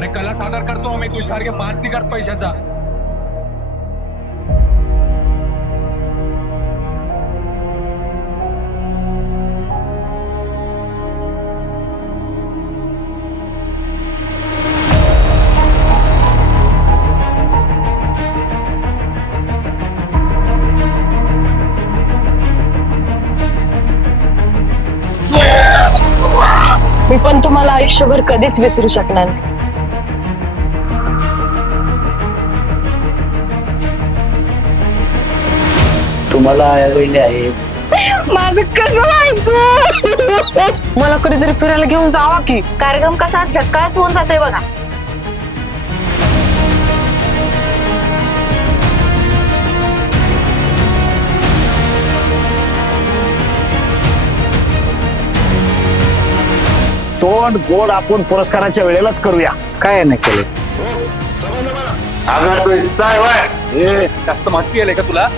अरे कला सादर करतो मी तुझ्यासारखे पाच नाही करत पैशाचा. मी पण तुम्हाला आयुष्यभर कधीच विसरू शकणार नाही. तुम्हाला आया बहिणी आहेत. माझं कसं व्हायचं? मला कधीतरी फिरायला घेऊन जावा की. कार्यक्रम कसा झक्कास होऊन जातोय बघा. तोंड गोड आपण पुरस्काराच्या वेळेलाच करूया. काय नाही केलं. जास्त मस्ती आले का तुला?